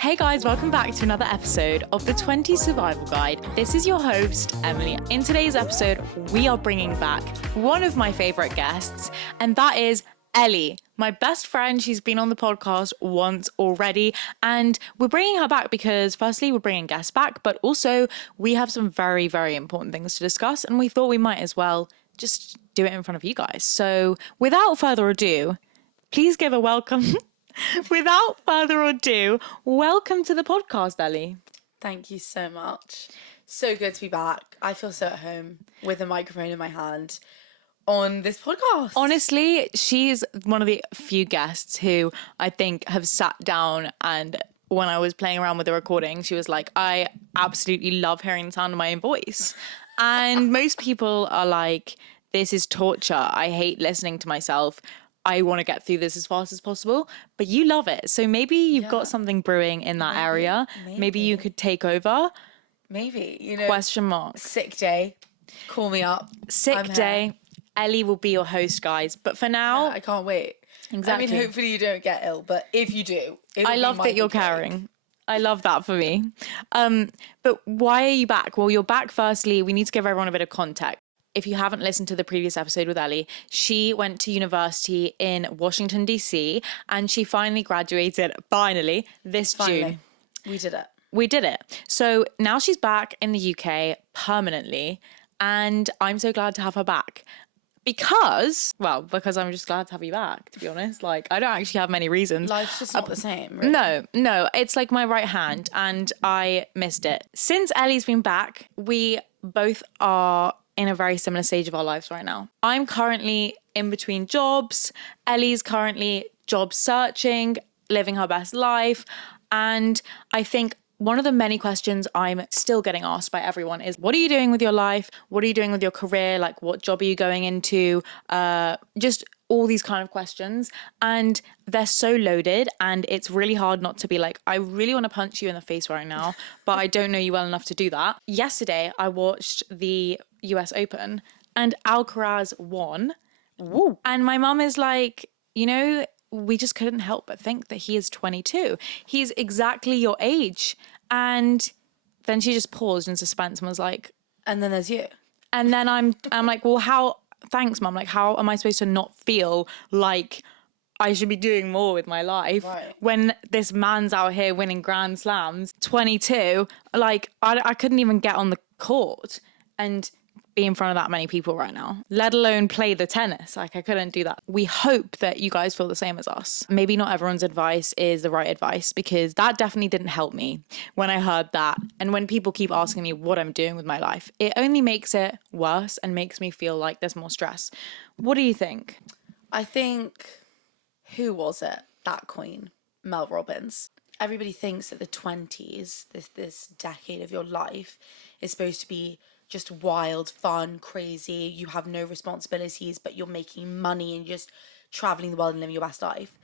Hey guys, welcome back to another episode of the 20 Survival Guide. This is your host, Emily. In today's episode, we are bringing back one of my favourite guests, and that is Ellie, my best friend. She's been on the podcast once already, and we're bringing her back because firstly, we're bringing guests back, but also we have some very, very important things to discuss, and we thought we might as well just do it in front of you guys. So without further ado, please give a welcome. Without further ado, welcome to the podcast, Ellie. Thank you so much. So good to be back. I feel so at home with a microphone in my hand on this podcast. Honestly, she's one of the few guests who I think have sat down, and when I was playing around with the recording, she was like, I absolutely love hearing the sound of my own voice. And most people are like, this is torture. I hate listening to myself. I want to get through this as fast as possible, but you love it. So maybe you've got something brewing in that area. Maybe you could take over. Maybe, Question mark. Sick day. Call me up. Sick day. Ellie will be your host, guys. But for now, I can't wait. Exactly. I mean, hopefully you don't get ill, but if you do, I love that you're caring. I love that for me. But why are you back? Well, you're back. Firstly, we need to give everyone a bit of context. If you haven't listened to the previous episode with Ellie, she went to university in Washington, D.C., and she finally graduated, this June. We did it. We did it. So now she's back in the UK permanently, and I'm so glad to have her back. Because I'm just glad to have you back, to be honest. Like, I don't actually have many reasons. Life's just not the same, really. No, it's like my right hand, and I missed it. Since Ellie's been back, we both are in a very similar stage of our lives right now. I'm currently in between jobs. Ellie's currently job searching, living her best life. And I think one of the many questions I'm still getting asked by everyone is, what are you doing with your life? What are you doing with your career? Like, what job are you going into? Just all these kind of questions. And they're so loaded, and it's really hard not to be like, I really want to punch you in the face right now, but I don't know you well enough to do that. Yesterday, I watched the US Open and Alcaraz won. Woo. And my mum is like, we just couldn't help but think that he is 22. He's exactly your age. And then she just paused in suspense and was like, and then there's you. And then I'm like, well, thanks, mum. Like, how am I supposed to not feel like I should be doing more with my life when this man's out here winning Grand Slams, 22? Like, I couldn't even get on the court and be in front of that many people right now, let alone play the tennis. Like, I couldn't do that. We hope that you guys feel the same as us. Maybe not everyone's advice is the right advice, because that definitely didn't help me when I heard that. And when people keep asking me what I'm doing with my life, it only makes it worse and makes me feel like there's more stress. What do you think? I think, who was it? That queen, Mel Robbins. Everybody thinks that the 20s, this decade of your life, is supposed to be just wild, fun, crazy. You have no responsibilities, but you're making money and just traveling the world and living your best life.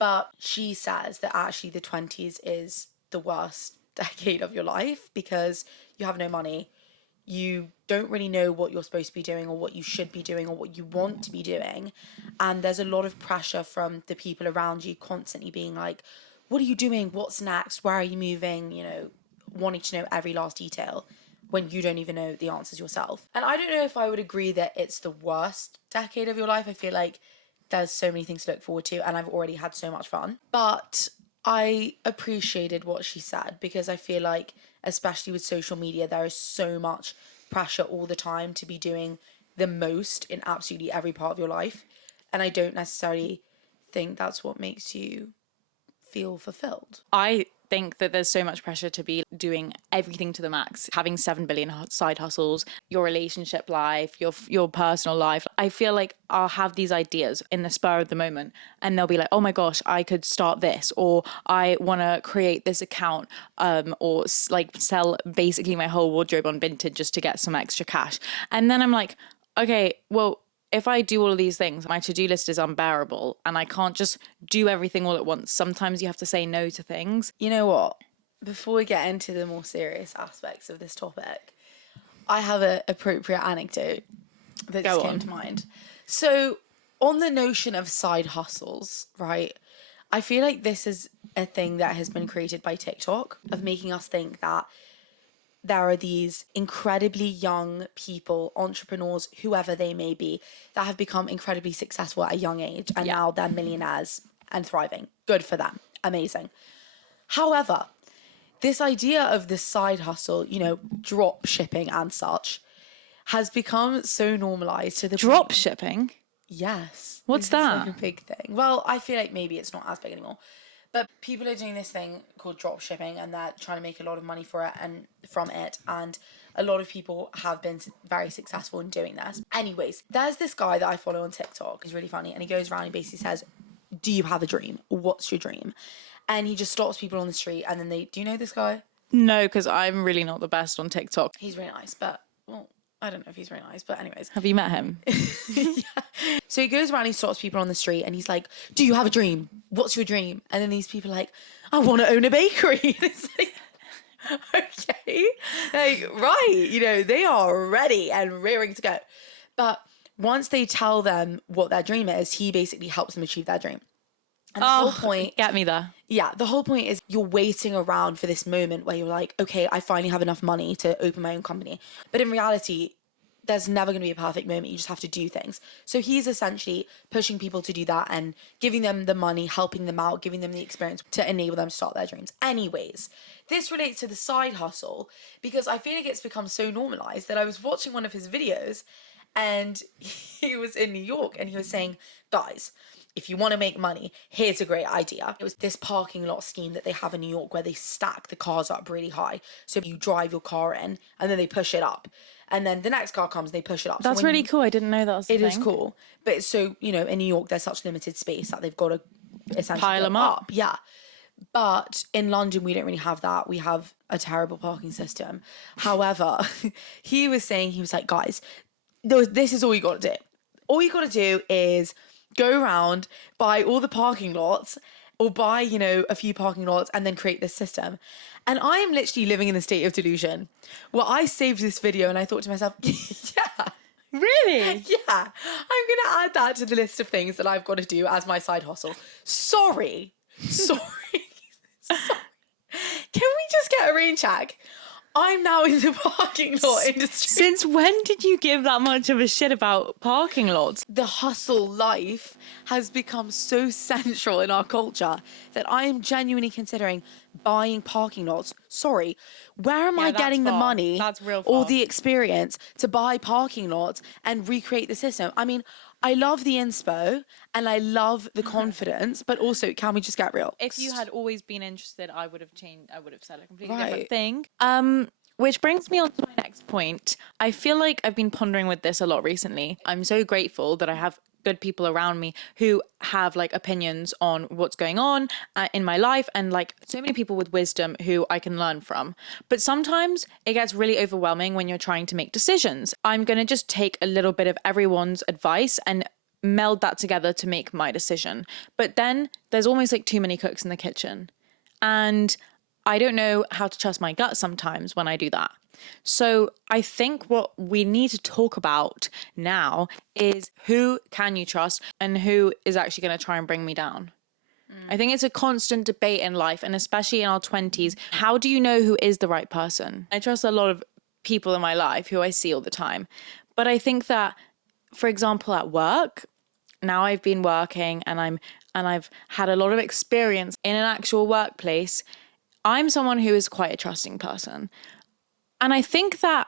But she says that actually the 20s is the worst decade of your life, because you have no money. You don't really know what you're supposed to be doing or what you should be doing or what you want to be doing. And there's a lot of pressure from the people around you constantly being like, what are you doing? What's next? Where are you moving? Wanting to know every last detail, when you don't even know the answers yourself. And I don't know if I would agree that it's the worst decade of your life. I feel like there's so many things to look forward to, and I've already had so much fun. But I appreciated what she said, because I feel like, especially with social media, there is so much pressure all the time to be doing the most in absolutely every part of your life. And I don't necessarily think that's what makes you feel fulfilled. I think that there's so much pressure to be doing everything to the max, having 7 billion side hustles, your relationship life, your personal life. I feel like I'll have these ideas in the spur of the moment, and they'll be like, oh my gosh, I could start this, or I want to create this account, or like sell basically my whole wardrobe on Vinted just to get some extra cash. And then I'm like, okay, well, if I do all of these things, my to-do list is unbearable, and I can't just do everything all at once. Sometimes you have to say no to things. You know what? Before we get into the more serious aspects of this topic, I have an appropriate anecdote that just came to mind. So, on the notion of side hustles, right? I feel like this is a thing that has been created by TikTok, of making us think that there are these incredibly young people, entrepreneurs, whoever they may be, that have become incredibly successful at a young age, and now they're millionaires and thriving. Good for them. Amazing. However, this idea of the side hustle, you know, drop shipping and such, has become so normalized to the Drop shipping? Yes. What's this is that? like a big thing. Well, I feel like maybe it's not as big anymore. But people are doing this thing called drop shipping, and they're trying to make a lot of money for it and from it. And a lot of people have been very successful in doing this. Anyways, there's this guy that I follow on TikTok. He's really funny. And he goes around and basically says, do you have a dream? What's your dream? And he just stops people on the street, and then do you know this guy? No, because I'm really not the best on TikTok. He's really nice, but, well, I don't know if he's very nice, but anyways. Have you met him? Yeah. So he goes around, he stops people on the street, and he's like, do you have a dream? What's your dream? And then these people are like, I want to own a bakery. And it's like, okay. Like, right. You know, they are ready and rearing to go. But once they tell them what their dream is, he basically helps them achieve their dream. And the whole point... Get me there. Yeah, the whole point is you're waiting around for this moment where you're like, okay, I finally have enough money to open my own company. But in reality, there's never going to be a perfect moment. You just have to do things. So he's essentially pushing people to do that and giving them the money, helping them out, giving them the experience to enable them to start their dreams. Anyways, this relates to the side hustle because I feel like it's become so normalized that I was watching one of his videos and he was in New York and he was saying, guys, if you want to make money, here's a great idea. It was this parking lot scheme that they have in New York where they stack the cars up really high. So you drive your car in and then they push it up. And then the next car comes and they push it up. That's really cool. I didn't know that was a thing. It is cool. But so, you know, in New York, there's such limited space that they've got to essentially pile them up. Yeah. But in London, we don't really have that. We have a terrible parking system. However, he was saying, he was like, guys, this is all you got to do. All you got to do is go around, buy all the parking lots, or buy, you know, a few parking lots and then create this system. And I am literally living in a state of delusion where I saved this video and I thought to myself, yeah. Really? Yeah. I'm going to add that to the list of things that I've got to do as my side hustle. Sorry. Sorry. Can we just get a rain check? I'm now in the parking lot industry. Since when did you give that much of a shit about parking lots? The hustle life has become so central in our culture that I am genuinely considering buying parking lots. Sorry, where am I getting the money That's real or far. the experience to buy parking lots and recreate the system? I mean, I love the inspo and I love the confidence, but also, can we just get real? If you had always been interested, I would have changed. I would have said a completely Right. different thing. Which brings me on to my next point. I feel like I've been pondering with this a lot recently. I'm so grateful that I have good people around me who have like opinions on what's going on in my life, and like so many people with wisdom who I can learn from. But sometimes it gets really overwhelming when you're trying to make decisions. I'm going to just take a little bit of everyone's advice and meld that together to make my decision. But then there's almost like too many cooks in the kitchen. And I don't know how to trust my gut sometimes when I do that. So I think what we need to talk about now is who can you trust and who is actually going to try and bring me down. I think it's a constant debate in life, and especially in our 20s. How do you know who is the right person? I trust a lot of people in my life who I see all the time. But I think that, for example, at work, now I've been working and I've had a lot of experience in an actual workplace. I'm someone who is quite a trusting person. And I think that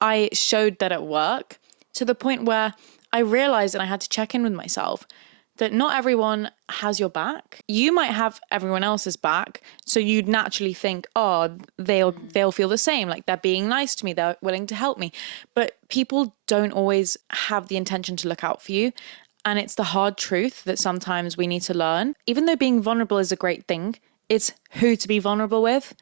I showed that at work to the point where I realized, and I had to check in with myself, that not everyone has your back. You might have everyone else's back, so you'd naturally think, oh, they'll feel the same, like they're being nice to me, they're willing to help me. But people don't always have the intention to look out for you. And it's the hard truth that sometimes we need to learn. Even though being vulnerable is a great thing, it's who to be vulnerable with.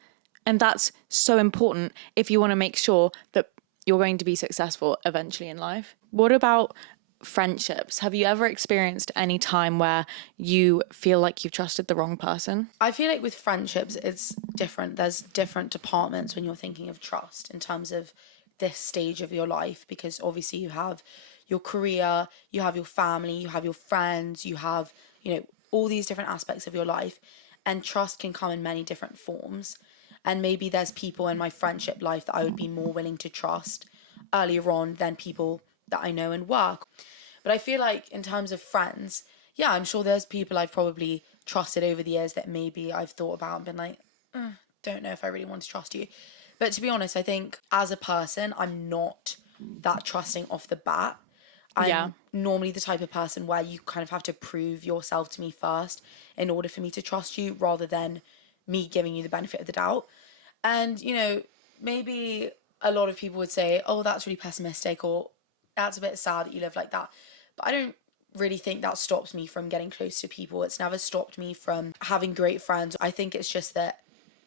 And that's so important if you want to make sure that you're going to be successful eventually in life. What about friendships? Have you ever experienced any time where you feel like you've trusted the wrong person? I feel like with friendships, it's different. There's different departments when you're thinking of trust in terms of this stage of your life, because obviously you have your career, you have your family, you have your friends, you have, you know, all these different aspects of your life, and trust can come in many different forms. And maybe there's people in my friendship life that I would be more willing to trust earlier on than people that I know in work. But I feel like in terms of friends, yeah, I'm sure there's people I've probably trusted over the years that maybe I've thought about and been like, don't know if I really want to trust you. But to be honest, I think as a person, I'm not that trusting off the bat. I'm normally the type of person where you kind of have to prove yourself to me first in order for me to trust you, rather than me giving you the benefit of the doubt. And, you know, maybe a lot of people would say, oh, that's really pessimistic, or that's a bit sad that you live like that. But I don't really think that stops me from getting close to people. It's never stopped me from having great friends. I think it's just that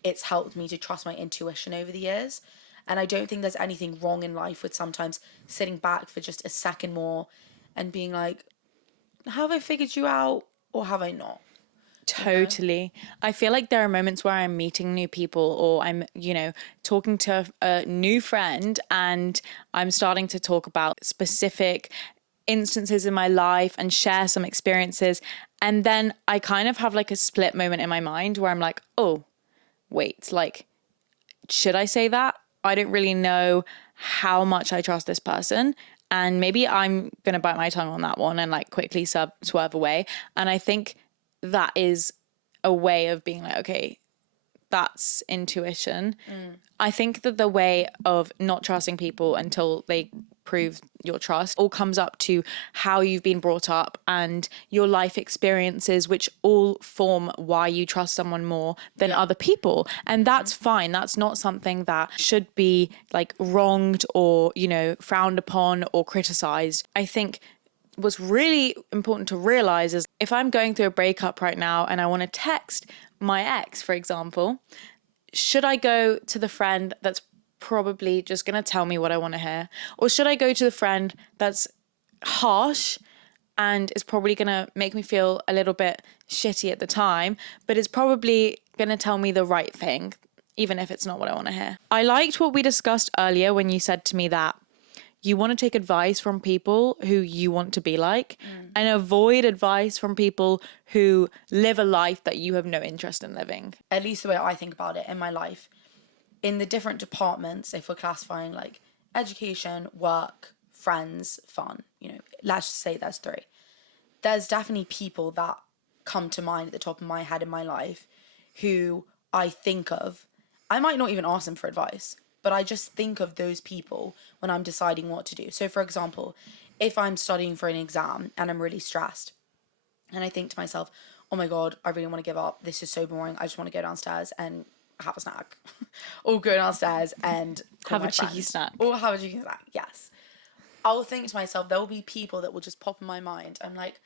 it's helped me to trust my intuition over the years. And I don't think there's anything wrong in life with sometimes sitting back for just a second more and being like, have I figured you out or have I not? Totally. I feel like there are moments where I'm meeting new people, or I'm, talking to a new friend, and I'm starting to talk about specific instances in my life and share some experiences. And then I kind of have like a split moment in my mind where I'm like, oh, wait, like, should I say that? I don't really know how much I trust this person. And maybe I'm going to bite my tongue on that one and like quickly swerve away. And I think that is a way of being like, okay, that's intuition. I think that the way of not trusting people until they prove your trust all comes up to how you've been brought up and your life experiences, which all form why you trust someone more than other people. And that's fine. That's not something that should be like wronged or, frowned upon or criticized. I think what's really important to realize is if I'm going through a breakup right now and I want to text my ex, for example, should I go to the friend that's probably just going to tell me what I want to hear? Or should I go to the friend that's harsh and is probably going to make me feel a little bit shitty at the time, but is probably going to tell me the right thing, even if it's not what I want to hear? I liked what we discussed earlier when you said to me that you want to take advice from people who you want to be like and avoid advice from people who live a life that you have no interest in living. At least the way I think about it in my life, in the different departments, if we're classifying like education, work, friends, fun, let's just say there's three. There's definitely people that come to mind at the top of my head in my life who I think of. I might not even ask them for advice, but I just think of those people when I'm deciding what to do. So for example, if I'm studying for an exam and I'm really stressed and I think to myself, oh my God, I really want to give up. This is so boring. I just want to go downstairs and have a snack or go downstairs and have a cheeky snack. Or have a cheeky snack, yes. I'll think to myself, there will be people that will just pop in my mind. I'm like,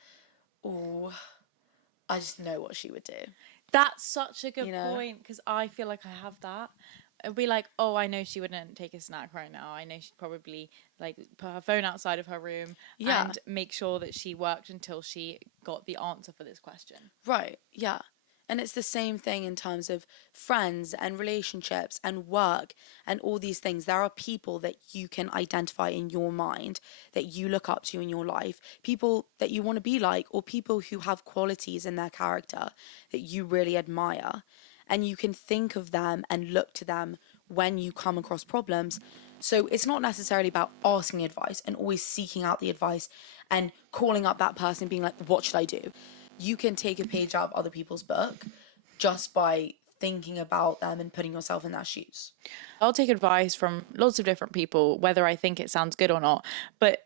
oh, I just know what she would do. That's such a good point, because I feel like I have that. It'd be like, oh, I know she wouldn't take a snack right now. I know she'd probably like put her phone outside of her room and make sure that she worked until she got the answer for this question. Right, yeah. And it's the same thing in terms of friends and relationships and work and all these things. There are people that you can identify in your mind that you look up to in your life, people that you want to be like, or people who have qualities in their character that you really admire. And you can think of them and look to them when you come across problems. So it's not necessarily about asking advice and always seeking out the advice and calling up that person and being like, what should I do? You can take a page out of other people's book just by thinking about them and putting yourself in their shoes. I'll take advice from lots of different people, whether I think it sounds good or not, but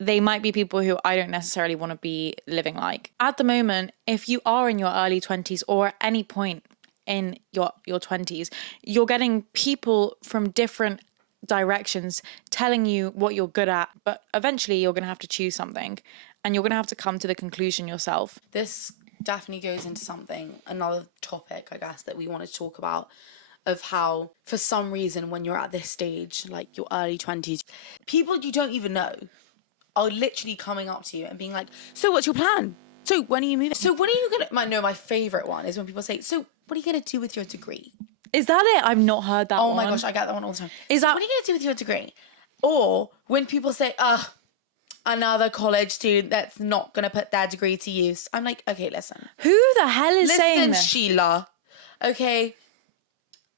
they might be people who I don't necessarily want to be living like. At the moment, if you are in your early 20s or at any point in your 20s, you're getting people from different directions telling you what you're good at, but eventually you're going to have to choose something and you're going to have to come to the conclusion yourself. This definitely goes into another topic, I guess, that we want to talk about, of how for some reason when you're at this stage, like your early 20s, people you don't even know are literally coming up to you and being like, so what's your plan? So when are you moving? So when are you gonna... My favourite one is when people say, so what are you gonna do with your degree? Is that it? I've not heard that one. Oh my gosh, I get that one all the time. Is that... What are you gonna do with your degree? Or when people say, another college student that's not going to put their degree to use. I'm like, okay, listen. Who the hell is saying this? Sheila. Okay,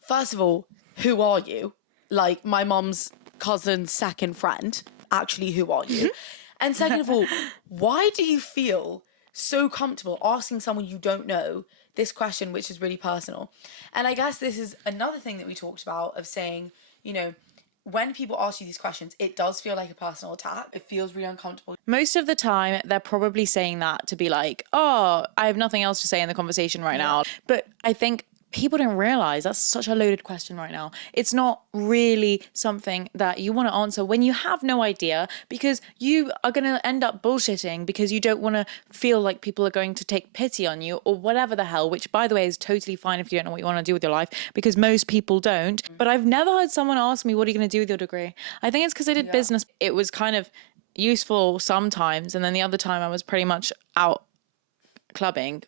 first of all, who are you? Like, my mom's cousin's second friend. Actually, who are you? And second of all, why do you feel so comfortable asking someone you don't know this question, which is really personal? And I guess this is another thing that we talked about of saying, you know, when people ask you these questions, it does feel like a personal attack. It feels really uncomfortable. Most of the time, they're probably saying that to be like, oh, I have nothing else to say in the conversation right now. But I think people don't realize that's such a loaded question right now. It's not really something that you want to answer when you have no idea, because you are going to end up bullshitting because you don't want to feel like people are going to take pity on you or whatever the hell, which by the way is totally fine if you don't know what you want to do with your life, because most people don't. But I've never heard someone ask me, what are you going to do with your degree? I think it's because I did business. It was kind of useful sometimes, and then the other time I was pretty much out clubbing.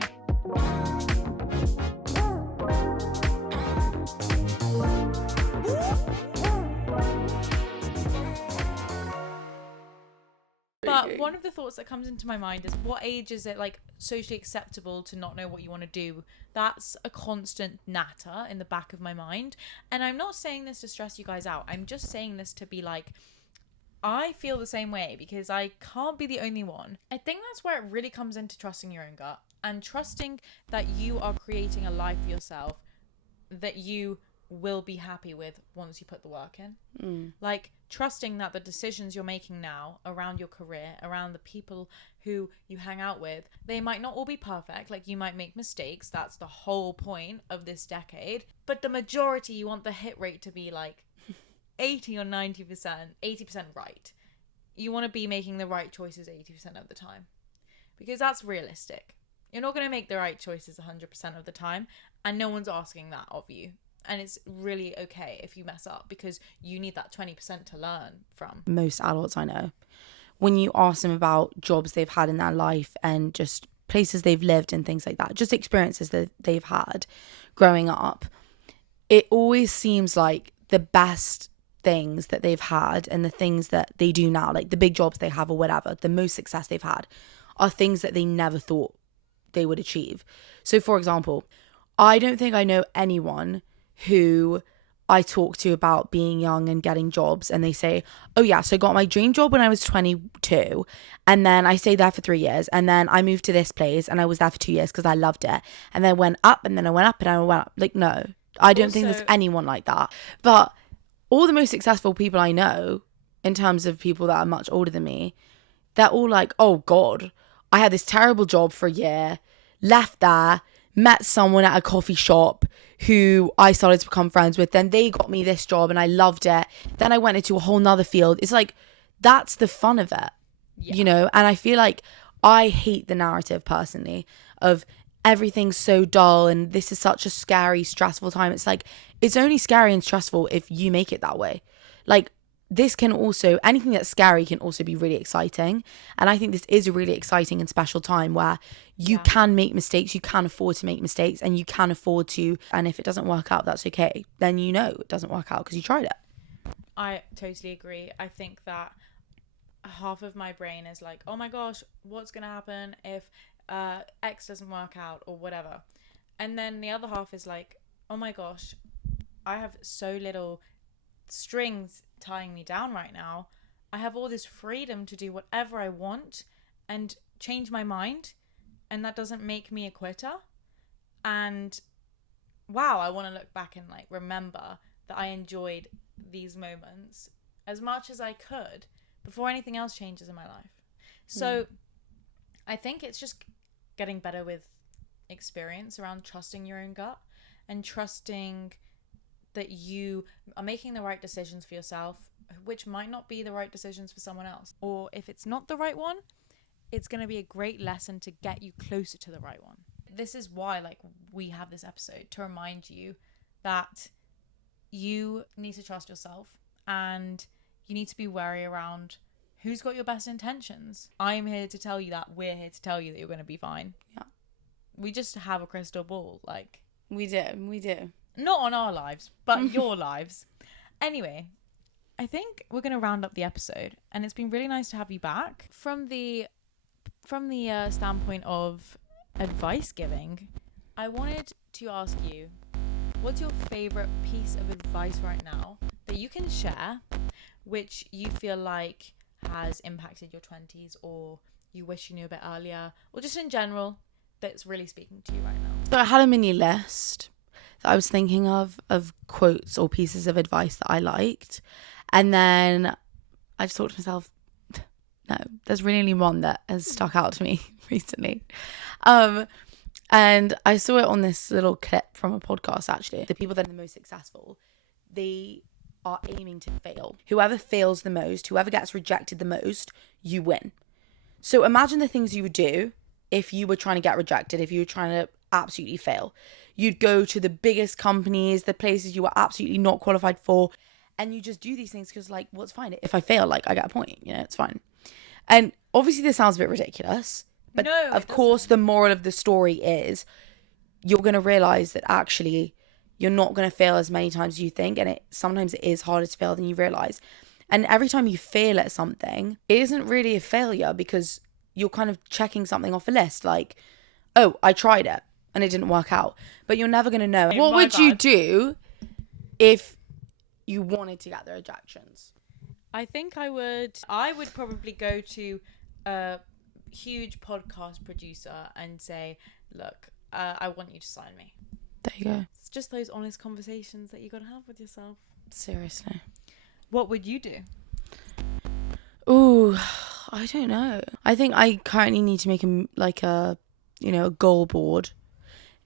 But one of the thoughts that comes into my mind is, what age is it like socially acceptable to not know what you want to do? That's a constant natter in the back of my mind. And I'm not saying this to stress you guys out. I'm just saying this to be like, I feel the same way because I can't be the only one. I think that's where it really comes into trusting your own gut and trusting that you are creating a life for yourself that you will be happy with once you put the work in. Like, trusting that the decisions you're making now around your career, around the people who you hang out with, they might not all be perfect. Like, you might make mistakes. That's the whole point of this decade. But the majority, you want the hit rate to be like 80 or 90%, 80% right. You want to be making the right choices 80% of the time, because that's realistic. You're not going to make the right choices 100% of the time, and no one's asking that of you. And it's really okay if you mess up, because you need that 20% to learn from. Most adults I know, when you ask them about jobs they've had in their life and just places they've lived and things like that, just experiences that they've had growing up, it always seems like the best things that they've had and the things that they do now, like the big jobs they have or whatever, the most success they've had, are things that they never thought they would achieve. So for example, I don't think I know anyone who I talk to about being young and getting jobs and they say, oh yeah, so I got my dream job when I was 22 and then I stayed there for 3 years and then I moved to this place and I was there for 2 years because I loved it, and then went up and then I went up and I went up. Like, no, I don't think there's anyone like that. But all the most successful people I know, in terms of people that are much older than me, they're all like, oh God, I had this terrible job for a year, left there, met someone at a coffee shop who I started to become friends with. Then they got me this job and I loved it. Then I went into a whole nother field. It's like, that's the fun of it, you know? And I feel like I hate the narrative personally of everything's so dull and this is such a scary, stressful time. It's like, it's only scary and stressful if you make it that way. Like, this can also, anything that's scary can also be really exciting. And I think this is a really exciting and special time where you can make mistakes, you can afford to make mistakes, and you can afford to, and if it doesn't work out, that's okay. Then you know it doesn't work out because you tried it. I totally agree. I think that half of my brain is like, oh my gosh, what's going to happen if X doesn't work out or whatever. And then the other half is like, oh my gosh, I have so little strings tying me down right now. I have all this freedom to do whatever I want and change my mind, and that doesn't make me a quitter. And wow, I want to look back and like remember that I enjoyed these moments as much as I could before anything else changes in my life. So I think it's just getting better with experience around trusting your own gut and trusting that you are making the right decisions for yourself, which might not be the right decisions for someone else. Or if it's not the right one, it's going to be a great lesson to get you closer to the right one. This is why, like, we have this episode to remind you that you need to trust yourself and you need to be wary around who's got your best intentions. I'm here to tell you that. We're here to tell you that you're going to be fine. Yeah. We just have a crystal ball. Like, we do. not on our lives, but your lives. Anyway, I think we're going to round up the episode, and it's been really nice to have you back. From the standpoint of advice giving, I wanted to ask you, what's your favorite piece of advice right now that you can share, which you feel like has impacted your 20s, or you wish you knew a bit earlier, or just in general that's really speaking to you right now? So I had a mini list that I was thinking of quotes or pieces of advice that I liked. And then I just thought to myself, no, there's really only one that has stuck out to me recently. And I saw it on this little clip from a podcast, actually. The people that are the most successful, they are aiming to fail. Whoever fails the most, whoever gets rejected the most, you win. So imagine the things you would do if you were trying to get rejected, if you were trying to absolutely fail. You'd go to the biggest companies, the places you were absolutely not qualified for, and you just do these things because, like, well, it's fine. If I fail, like, I get a point, you know, it's fine. And obviously this sounds a bit ridiculous, but No, of course the moral of the story is you're going to realize that actually you're not going to fail as many times as you think, and sometimes it is harder to fail than you realize. And every time you fail at something, it isn't really a failure because you're kind of checking something off a list, like, oh, I tried it and it didn't work out. But you're never going to know. What would you do if you wanted to get the rejections? I think I would probably go to a huge podcast producer and say, look, I want you to sign me. There you go. It's just those honest conversations that you got to have with yourself. Seriously. What would you do? Ooh, I don't know. I think I currently need to make a goal board,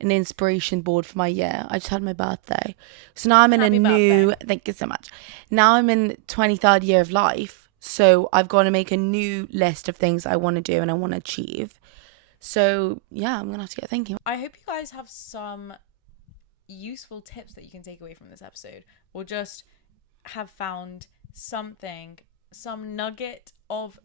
an inspiration board for my year. I just had my birthday. So now I'm in Happy birthday. thank you so much. Now I'm in 23rd year of life. So I've got to make a new list of things I want to do and I want to achieve. So yeah, I'm going to have to get thinking. I hope you guys have some useful tips that you can take away from this episode, or just have found some nugget of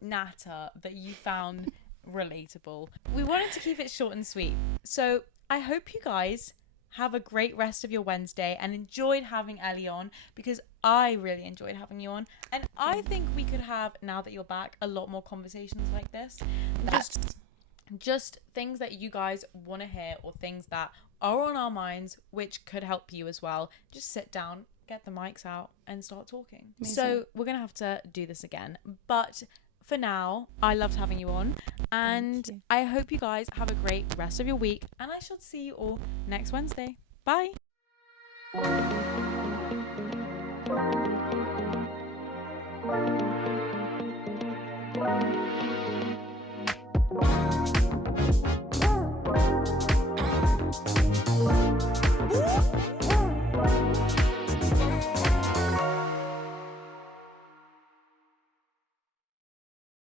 natter that you found relatable. We wanted to keep it short and sweet. So I hope you guys have a great rest of your Wednesday and enjoyed having Ellie on, because I really enjoyed having you on. And I think we could have, now that you're back, a lot more conversations like this. Just things that you guys want to hear, or things that are on our minds which could help you as well. Just sit down, get the mics out and start talking. Amazing. So we're going to have to do this again. But for now, I loved having you on, and I hope you guys have a great rest of your week, and I shall see you all next Wednesday. Bye.